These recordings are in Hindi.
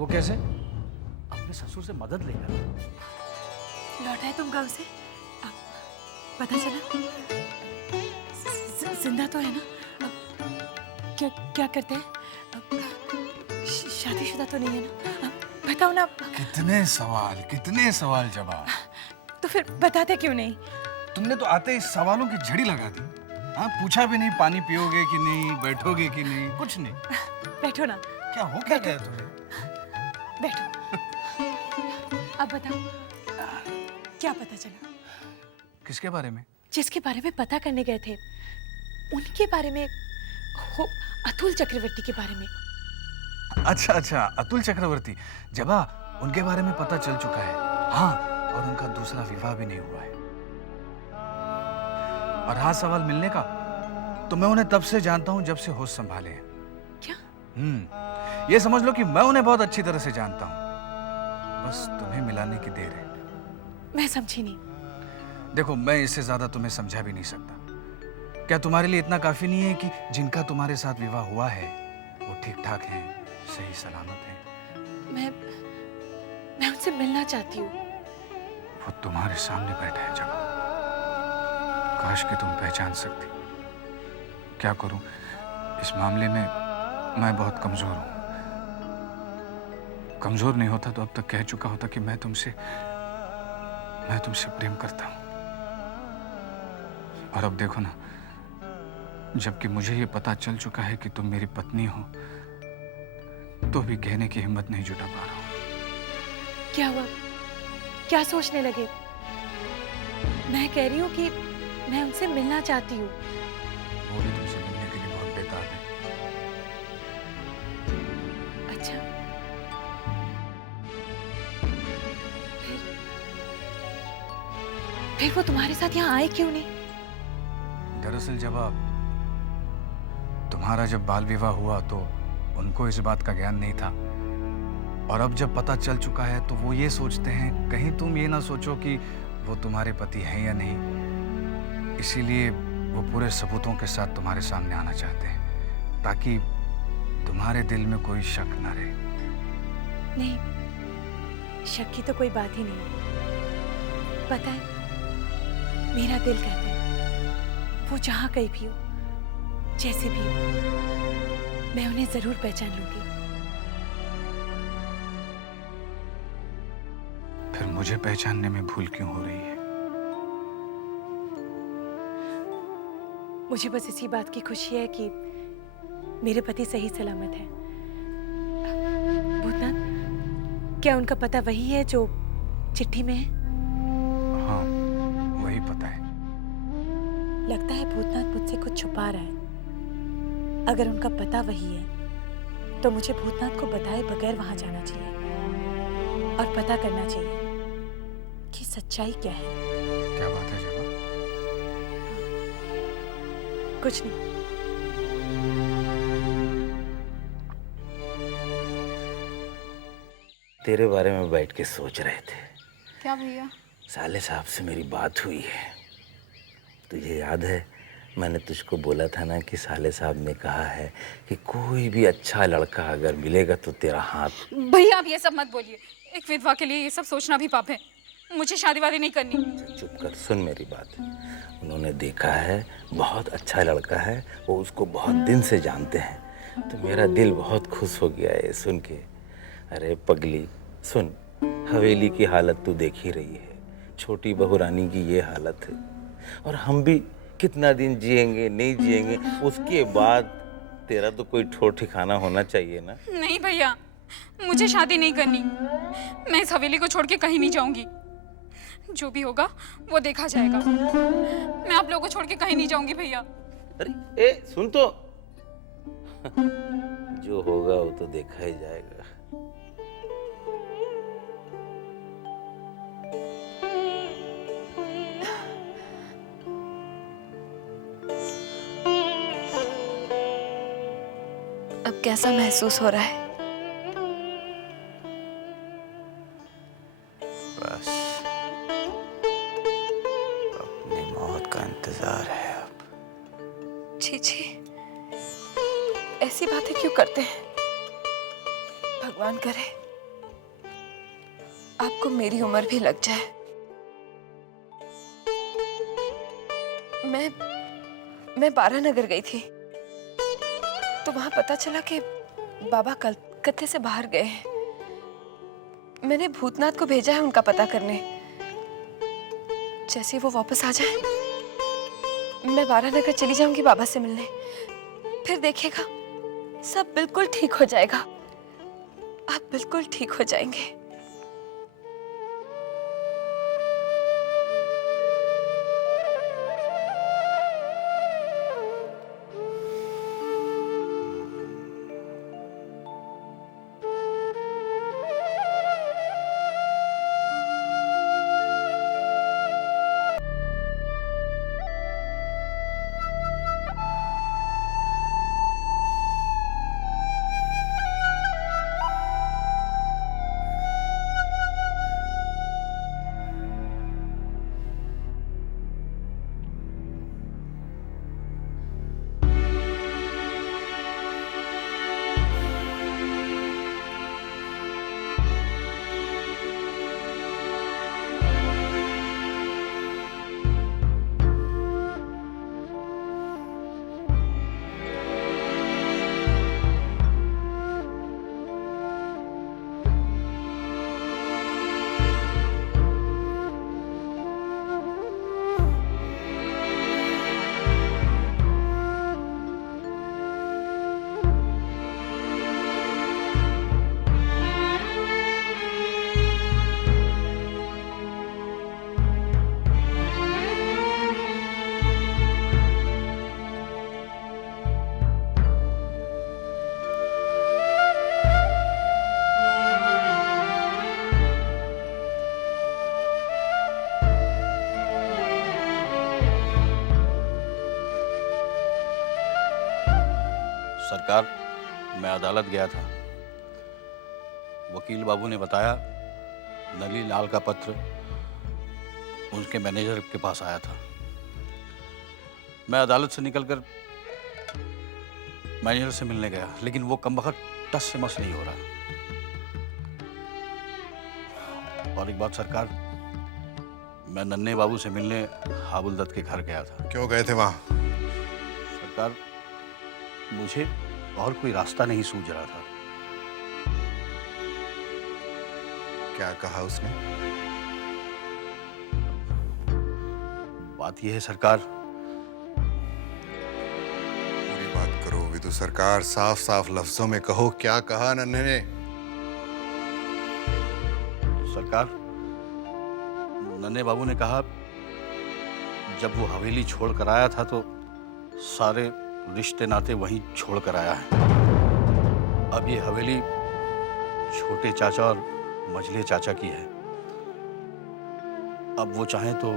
वो कैसे? अपने ससुर से मदद लेकर। लौटाए तुम गाँव से? अब पता चला जिंदा तो है ना? अब क्या क्या करते हैं? अब शादीशुदा तो नहीं है ना? अब बताओ ना। कितने सवाल जवाब। तो फिर बताते क्यों नहीं? तुमने तो आते ही सवालों की झड़ी लगा दी। हाँ, पूछा भी नहीं पानी पियोगे कि नहीं, बैठोगे कि नहीं, कुछ नहीं। बैठो ना। क्या हो क्या गया तुम्हें? बैठो। अब बताओ क्या पता चला? किसके बारे में? जिसके बारे में पता करने गए थे उनके बारे में, हो अतुल चक्रवर्ती के बारे में। अच्छा, अतुल चक्रवर्ती। जबा, उनके बारे में पता चल चुका है। हाँ, और उनका दूसरा विवाह भी नहीं हुआ है। और हाँ, सवाल मिलने का, तो मैं उन्हें तब से जानता हूँ जब से होश संभाले हैं। क्या? ये समझ लो कि मैं उन्हें बहुत अच्छी तरह से जानता हूँ। बस तुम्हें मिलाने की देर है। मैं समझी नहीं। देखो, मैं इससे ज्यादा तुम्हें समझा भी नहीं सकता। क्या तुम्हारे लिए इतना काफी नहीं है कि जिनका तुम्हारे साथ विवाह हुआ है वो ठीक ठाक हैं, सही सलामत हैं? मैं उनसे मिलना चाहती हूँ। वो तुम्हारे सामने बैठा है जब। काश कि तुम पहचान सकती। क्या करूं, इस मामले में मैं बहुत कमजोर हूं। कमजोर नहीं होता तो अब तक कह चुका होता कि मैं तुमसे प्रेम करता हूं। और अब देखो ना, जबकि मुझे ये पता चल चुका है कि तुम मेरी पत्नी हो, तो भी कहने की हिम्मत नहीं जुटा पा रहा हूं। क्या हुआ? क्या सोचने लगे? मैं कह रही हूँ कि मैं उनसे मिलना चाहती हूँ। वो भी तुमसे मिलने के लिए बहुत बेताब है। अच्छा, फिर वो तुम्हारे साथ यहाँ आए क्यों नहीं? दरअसल तुम्हारा जब बाल विवाह हुआ तो उनको इस बात का ज्ञान नहीं था। और अब जब पता चल चुका है तो वो ये सोचते हैं कहीं तुम ये ना सोचो कि वो तुम्हारे पति हैं या नहीं। इसीलिए वो पूरे सबूतों के साथ तुम्हारे सामने आना चाहते हैं, ताकि तुम्हारे दिल में कोई शक ना रहे। नहीं, शक की तो कोई बात ही नहीं। पता है, मेरा दिल कहता है वो जहां कहीं भी हो, जैसे भी हो, मैं उन्हें जरूर पहचान लूंगी। फिर मुझे पहचानने में भूल क्यों हो रही है? मुझे बस इसी बात की खुशी है कि मेरे पति सही सलामत है। भूतनाथ, क्या उनका पता वही है जो चिट्ठी में है? हाँ, वही पता है। लगता है भूतनाथ मुझसे कुछ छुपा रहा है। अगर उनका पता वही है तो मुझे भूतनाथ को बताए बगैर वहां जाना चाहिए और पता करना चाहिए कि सच्चाई क्या है। क्या बात है जबा? कुछ नहीं। तेरे बारे में बैठ के सोच रहे थे। क्या भैया? साले साहब से मेरी बात हुई है। तुझे याद है मैंने तुझको बोला था ना कि साले साहब ने कहा है कि कोई भी अच्छा लड़का अगर मिलेगा तो तेरा हाथ। भैया आप ये सब मत बोलिए। एक विधवा के लिए ये सब सोचना भी पाप है। मुझे शादी वादी नहीं करनी। चुप कर, सुन मेरी बात। उन्होंने देखा है बहुत अच्छा लड़का है, वो उसको बहुत दिन से जानते हैं। तो मेरा दिल बहुत खुश हो गया है सुन के। अरे पगली सुन, हवेली की हालत तू देख ही रही है, छोटी बहू रानी की ये हालत है। और हम भी कितना दिन जिएंगे नहीं जिएंगे, उसके बाद तेरा तो कोई ठोर ठिकाना होना चाहिए ना। नहीं भैया, मुझे शादी नहीं करनी। मैं इस हवेली को छोड़ के कहीं नहीं जाऊंगी। जो भी होगा वो देखा जाएगा। मैं आप लोगों को छोड़ के कहीं नहीं जाऊंगी भैया। अरे ए सुन तो जो होगा वो तो देखा ही जाएगा। अब कैसा महसूस हो रहा है? बस अपनी मौत का इंतजार है अब। छी छी, ऐसी बातें क्यों करते हैं? भगवान करे आपको मेरी उम्र भी लग जाए। मैं बारानगर गई थी तो वहां पता चला कि बाबा कलकत्ते से बाहर गए हैं। मैंने भूतनाथ को भेजा है उनका पता करने। जैसे वो वापस आ जाए मैं बारानगर चली जाऊंगी बाबा से मिलने। फिर देखिएगा सब बिल्कुल ठीक हो जाएगा। आप बिल्कुल ठीक हो जाएंगे। सरकार, मैं अदालत गया था। वकील बाबू ने बताया नली लाल का पत्र उनके मैनेजर के पास आया था। मैं अदालत से निकलकर मैनेजर से मिलने गया, लेकिन वो कमबख्त टस से मस नहीं हो रहा। और एक बात सरकार, मैं नन्हे बाबू से मिलने हाबुल दत्त के घर गया था। क्यों गए थे वहां? सरकार, मुझे और कोई रास्ता नहीं सूझ रहा था। क्या कहा उसने? बात यह है सरकार, पूरी बात करो विदु सरकार, साफ साफ लफ्जों में कहो, क्या कहा नन्हे ने? सरकार, नन्हे बाबू ने कहा जब वो हवेली छोड़ कर आया था तो सारे रिश्ते नाते वहीं छोड़ कर आया है। अब ये हवेली छोटे चाचा और मझले चाचा की है। अब वो चाहें तो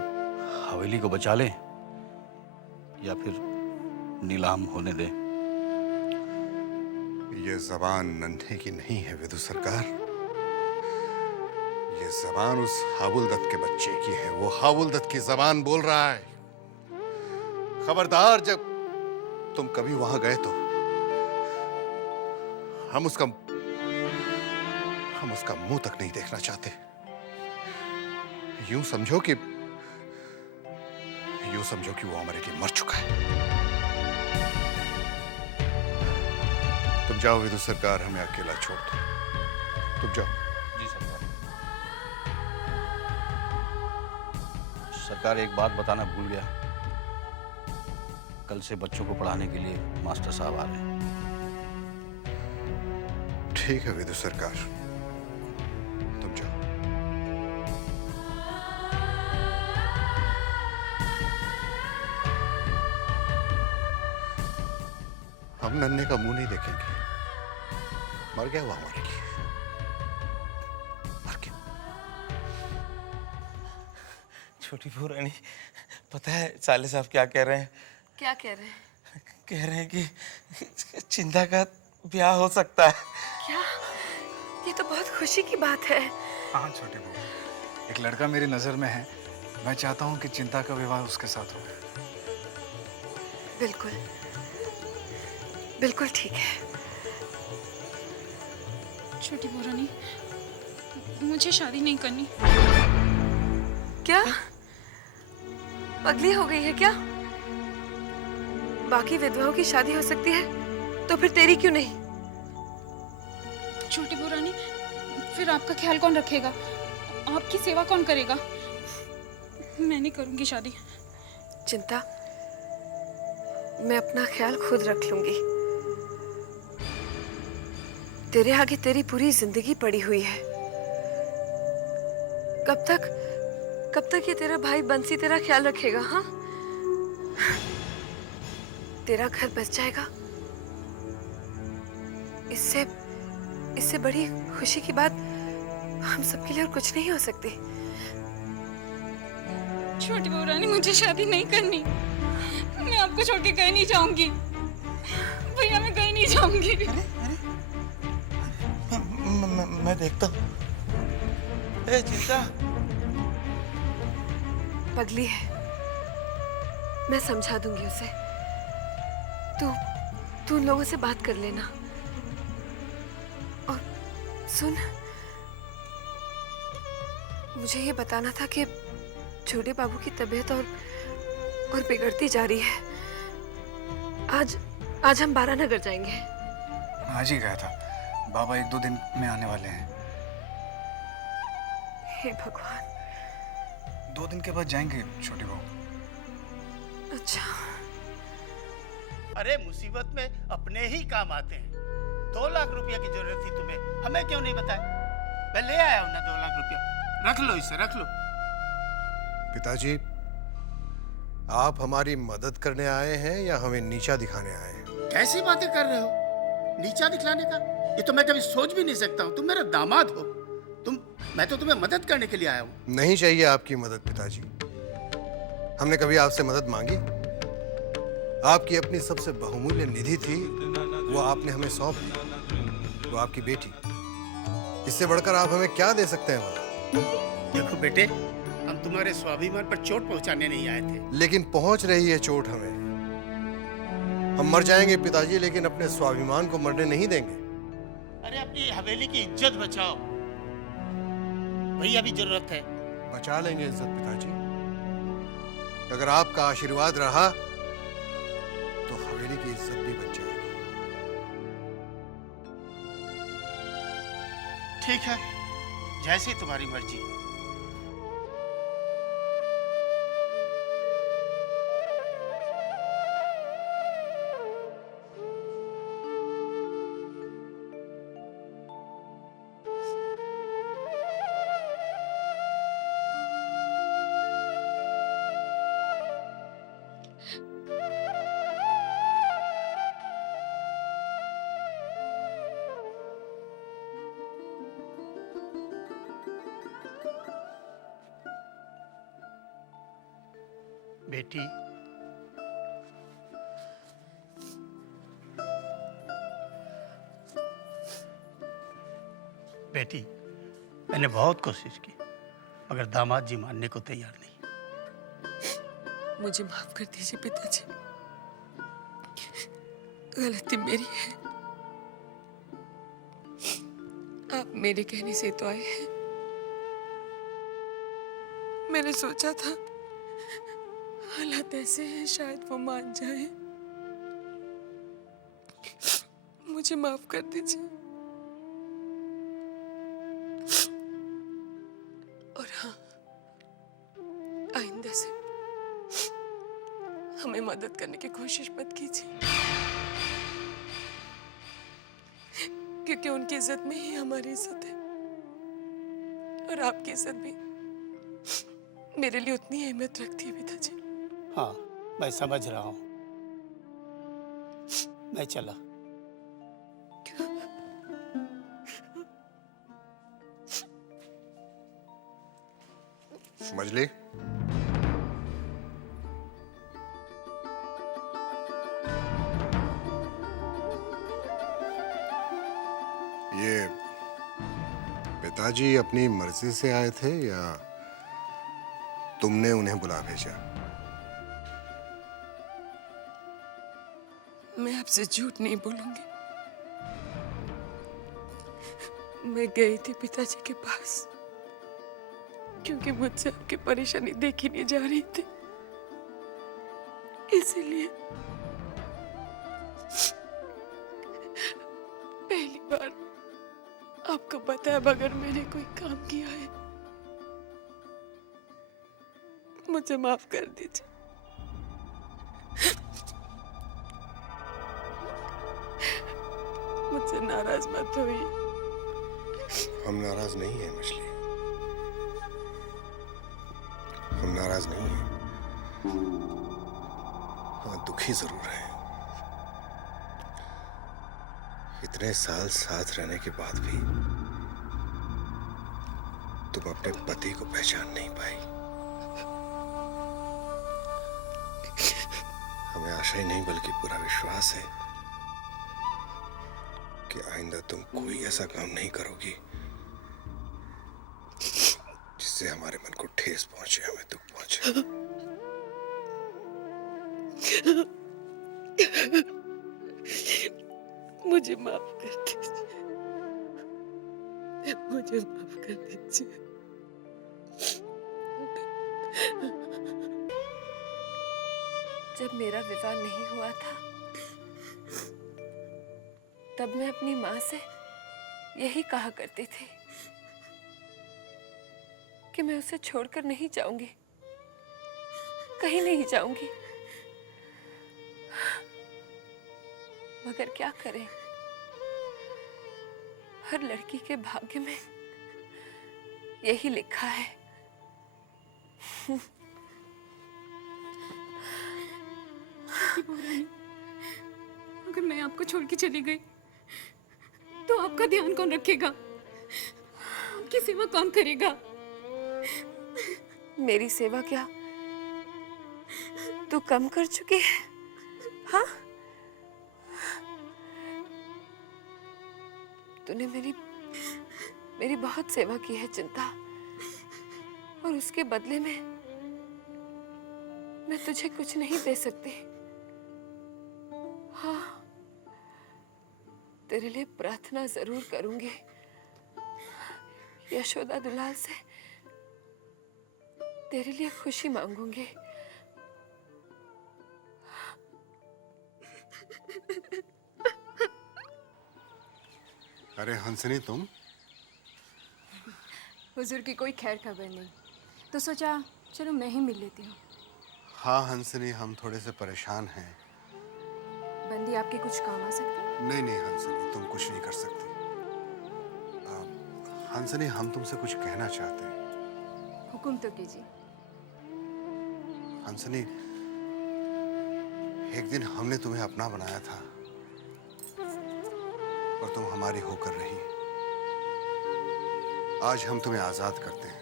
हवेली को बचा लें या फिर नीलाम होने दें। ये जबान नन्हे की नहीं है विदु सरकार, ये जबान उस हाबुल दत्त के बच्चे की है। वो हाबुल दत्त की जबान बोल रहा है। खबरदार, जब तुम कभी वहां गए तो हम उसका मुंह तक नहीं देखना चाहते। यूं समझो कि वो हमारे लिए मर चुका है। तुम जाओ विदु सरकार, हमें अकेला छोड़ दो। तुम जाओ। जी सरकार। सरकार, एक बात बताना भूल गया। कल से बच्चों को पढ़ाने के लिए मास्टर साहब आ रहे हैं। ठीक है विदु सरकार, तुम जाओ। हम नन्हे का मुंह नहीं देखेंगे। मर गया वो हमारे लिए, मर गया। छोटी बहू रानी, पता है साले साहब क्या कह रहे हैं? क्या कह रहे हैं? कह रहे हैं कि चिंता का ब्याह हो सकता है। क्या? ये तो बहुत खुशी की बात है। हाँ छोटे बहू, एक लड़का मेरी नजर में है। मैं चाहता हूँ कि चिंता का विवाह उसके साथ हो। बिल्कुल बिल्कुल ठीक है। छोटी बहू रानी, मुझे शादी नहीं करनी। क्या पगली हो गई है क्या? बाकी विधवाओं की शादी हो सकती है तो फिर तेरी क्यों नहीं? छोटी बहू रानी, फिर आपका ख्याल कौन रखेगा? आपकी सेवा कौन करेगा? मैं नहीं करूंगी शादी। चिंता, मैं अपना ख्याल खुद रख लूंगी। तेरे आगे तेरी पूरी जिंदगी पड़ी हुई है। कब तक ये तेरा भाई बंसी तेरा ख्याल रखेगा? हाँ, तेरा घर बस जाएगा। इससे बड़ी खुशी की बात हम सबके लिए और कुछ नहीं हो सकती। छोटी बहू रानी, मुझे शादी नहीं करनी। मैं आपको छोड़ के कहीं नहीं जाऊंगी भैया, मैं कहीं नहीं जाऊंगी। मैं देखता हूँ। ए चिंता, पगली है, मैं समझा दूंगी उसे। तू उन लोगों से बात कर लेना। और सुन, मुझे ये बताना था कि छोटे बाबू की तबीयत और बिगड़ती जा रही है। आज हम बारानगर जाएंगे। आज ही गया था, बाबा 1-2 दिन में आने वाले हैं। हे भगवान। 2 दिन के बाद जाएंगे छोटी बहू। अच्छा, अरे मुसीबत में अपने ही काम आते हैं। 2 लाख रुपया की जरूरत थी तुम्हें, हमें क्यों नहीं बताया? मैं ले आया हूं ना 2 लाख रुपया। रख लो इसे, रख लो। पिताजी, आप हमारी मदद करने आए हैं या हमें नीचा दिखाने आए हैं? कैसी बातें कर रहे हो? नीचा दिखलाने का ये तो मैं कभी सोच भी नहीं सकता हूँ। तुम मेरा दामाद हो। मैं तो तुम्हें मदद करने के लिए आया हूँ। नहीं चाहिए आपकी मदद पिताजी। हमने कभी आपसे मदद मांगी? आपकी अपनी सबसे बहुमूल्य निधि थी, वो आपने हमें सौंप दी। वो आपकी बेटी। इससे बढ़कर आप हमें क्या दे सकते हैं भला? देखो बेटे, हम तुम्हारे स्वाभिमान पर चोट पहुंचाने नहीं आए थे। लेकिन पहुंच रही है चोट हमें। हम मर जाएंगे पिताजी, लेकिन अपने स्वाभिमान को मरने नहीं देंगे। अरे अपनी हवेली की इज्जत बचाओ, वही अभी जरूरत है। बचा लेंगे इज्जत पिताजी। अगर आपका आशीर्वाद रहा तो हवेली की इज्जत भी बच जाएगी। ठीक है, जैसी तुम्हारी मर्जी। बेटी, बेटी, मैंने बहुत कोशिश की मगर दामाद जी मानने को तैयार नहीं। मुझे माफ कर दीजिए पिताजी, गलती मेरी है। आप मेरे कहने से तो आए हैं। मैंने सोचा था हालात ऐसे हैं, शायद वो मान जाए। मुझे माफ कर दीजिए। और हाँ, आइंदा से हमें मदद करने की कोशिश मत कीजिए, क्योंकि उनकी इज्जत में ही हमारी इज्जत है। और आपकी इज्जत भी मेरे लिए उतनी अहमियत रखती है पिताजी। हाँ, मैं समझ रहा हूं। मैं चला। मजली, ये पिताजी अपनी मर्जी से आए थे या तुमने उन्हें बुला भेजा? मैं आपसे झूठ नहीं बोलूंगी। मैं गई थी पिताजी के पास क्योंकि मुझसे आपकी परेशानी देखी नहीं जा रही थी, इसीलिए पहली बार आपको बताया बगैर मैंने कोई काम किया है। मुझे माफ कर दीजिए। मुझसे नाराज मत होइए। हम नाराज नहीं हैं मछली, हम नाराज नहीं हैं। हाँ, दुखी जरूर हैं। इतने साल साथ रहने के बाद भी तुम अपने पति को पहचान नहीं पाई। हमें आशा ही नहीं बल्कि पूरा विश्वास है कि आइंदा तुम कोई ऐसा काम नहीं करोगी जिससे हमारे मन को ठेस पहुंचे, हमें दुख पहुंचे। मुझे माफ कर दीजिए, मुझे माफ कर दीजिए। जब मेरा विवाह नहीं हुआ था तब मैं अपनी माँ से यही कहा करती थी कि मैं उसे छोड़कर नहीं जाऊंगी, कहीं नहीं जाऊंगी। मगर क्या करें, हर लड़की के भाग्य में यही लिखा है। अगर मैं आपको छोड़ के चली गई तो आपका ध्यान कौन रखेगा? आपकी सेवा कौन करेगा? मेरी सेवा क्या तू कम कर चुकी है? हाँ, तूने मेरी बहुत सेवा की है चिंता, और उसके बदले में मैं तुझे कुछ नहीं दे सकती। हाँ, तेरे लिए प्रार्थना जरूर करूंगी, यशोदा दुलाल से तेरे लिए खुशी मांगूंगी। अरे हंसनी, तुम? हुजूर की कोई खैर खबर नहीं, तो सोचा चलो मैं ही मिल लेती हूँ। हाँ हंसनी, हम थोड़े से परेशान हैं। बंदी आपके कुछ काम आ सकती है? नहीं नहीं हंसनी, तुम कुछ नहीं कर सकती। हंसनी, हम तुमसे कुछ कहना चाहते हैं। हुक्म तो कीजिए। हंसनी, एक दिन हमने तुम्हें अपना बनाया था और तुम हमारी होकर रही। आज हम तुम्हें आजाद करते हैं।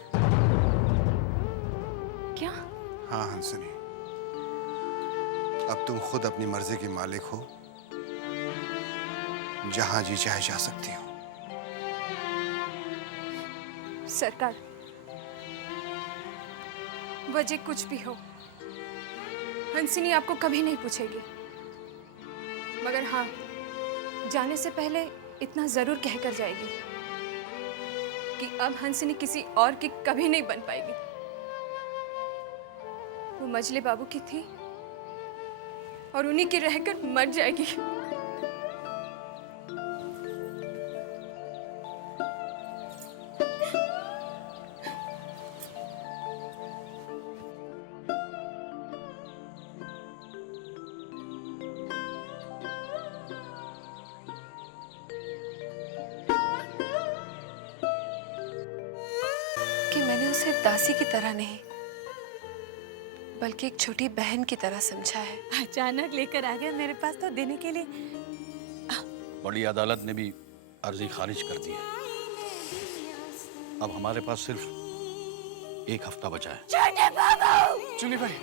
क्या? हाँ हंसनी, अब तुम खुद अपनी मर्जी की मालिक हो, जहां जी चाहे जा सकती हो। सरकार, वजह कुछ भी हो, हंसिनी आपको कभी नहीं पूछेगी। मगर हाँ, जाने से पहले इतना जरूर कहकर जाएगी कि अब हंसिनी किसी और की कभी नहीं बन पाएगी। वो मजले बाबू की थी और उन्हीं की रहकर मर जाएगी। कि मैंने उसे दासी की तरह नहीं बल्कि एक छोटी बहन की तरह समझा है। अचानक लेकर आ गया मेरे पास तो देने के लिए। बड़ी अदालत ने भी अर्जी खारिज कर दी है। अब हमारे पास सिर्फ एक हफ्ता बचा है। चुनी भाई,